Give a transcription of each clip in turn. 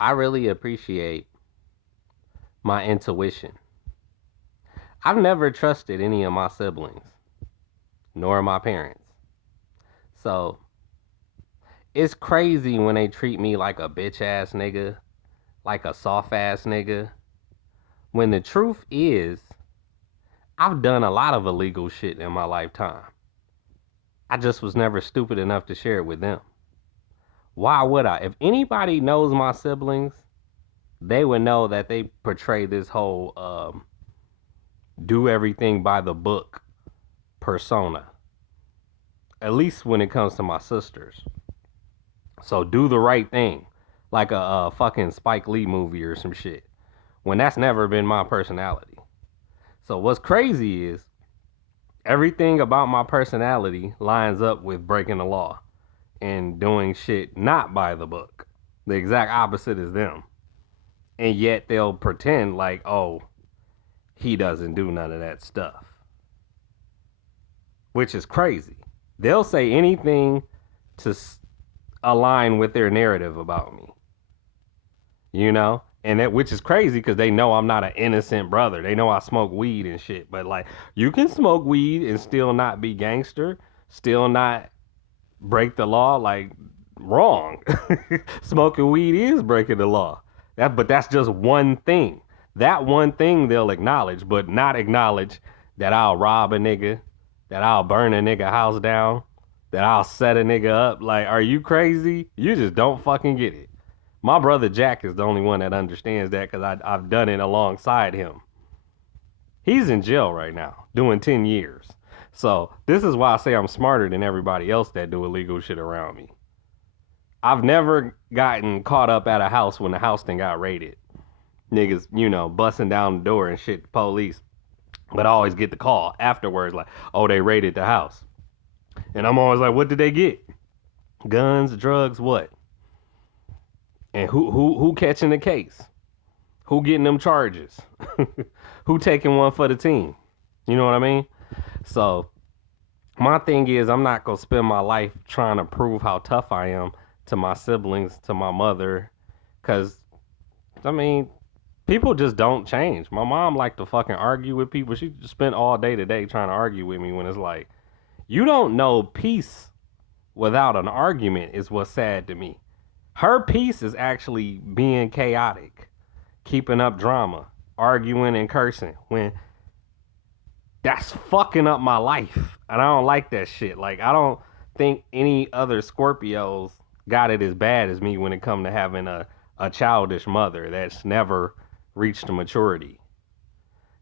I really appreciate my intuition. I've never trusted any of my siblings, nor my parents. So it's crazy when they treat me like a bitch ass nigga, like a soft ass nigga. When the truth is, I've done a lot of illegal shit in my lifetime. I just was never stupid enough to share it with them. Why would I? If anybody knows my siblings, they would know that they portray this whole do everything by the book persona. At least when it comes to my sisters. So do the right thing, like a fucking Spike Lee movie or some shit. When that's never been my personality. So what's crazy is everything about my personality lines up with breaking the law and doing shit not by the book. The exact opposite is them. And yet they'll pretend like, oh, he doesn't do none of that stuff. Which is crazy. They'll say anything to align with their narrative about me. You know? And that, which is crazy because they know I'm not an innocent brother. They know I smoke weed and shit. But like, you can smoke weed and still not be gangster, still not break the law. Like, wrong. Smoking weed is breaking the law. But that's just one thing. That one thing they'll acknowledge, but not acknowledge that I'll rob a nigga, that I'll burn a nigga house down, that I'll set a nigga up. Like, are you crazy? You just don't fucking get it. My brother Jack is the only one that understands that because I've done it alongside him. He's in jail right now, doing 10 years. So this is why I say I'm smarter than everybody else that do illegal shit around me. I've never gotten caught up at a house when the house thing got raided. Niggas, busting down the door and shit, the police. But I always get the call afterwards like, oh, they raided the house. And I'm always like, what did they get? Guns, drugs, what? And who catching the case? Who getting them charges? Who taking one for the team? You know what I mean? So my thing is I'm not gonna spend my life trying to prove how tough I am to my siblings, to my mother, cause I mean, people just don't change. My mom liked to fucking argue with people. She just spent all day today trying to argue with me when it's like, you don't know peace without an argument is what's sad to me. Her peace is actually being chaotic, keeping up drama, arguing and cursing when that's fucking up my life. And I don't like that shit. Like, I don't think any other Scorpios got it as bad as me when it come to having a childish mother that's never reached maturity.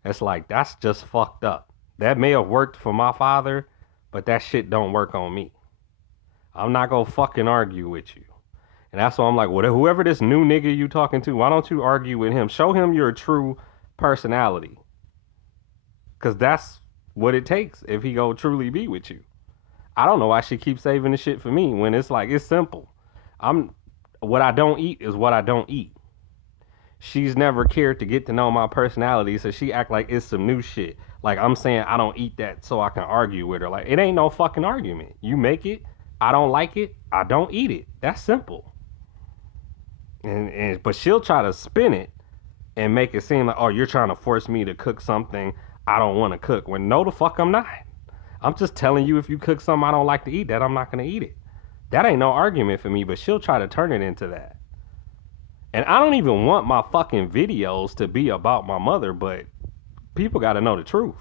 It's like, that's just fucked up. That may have worked for my father, but that shit don't work on me. I'm not gonna fucking argue with you. And that's why I'm like, well, whoever this new nigga you talking to, why don't you argue with him? Show him your true personality. Because that's what it takes if he go truly be with you. I don't know why she keeps saving the shit for me when it's like, it's simple. What I don't eat is what I don't eat. She's never cared to get to know my personality, so she act like it's some new shit. Like I'm saying I don't eat that so I can argue with her. Like, it ain't no fucking argument. You make it, I don't like it, I don't eat it. That's simple. But she'll try to spin it and make it seem like, oh, you're trying to force me to cook something I don't want to cook. When no, the fuck I'm not. I'm just telling you, if you cook something I don't like to eat, that I'm not gonna eat it. That ain't no argument for me. But she'll try to turn it into that. And I don't even want my fucking videos to be about my mother, but people got to know the truth.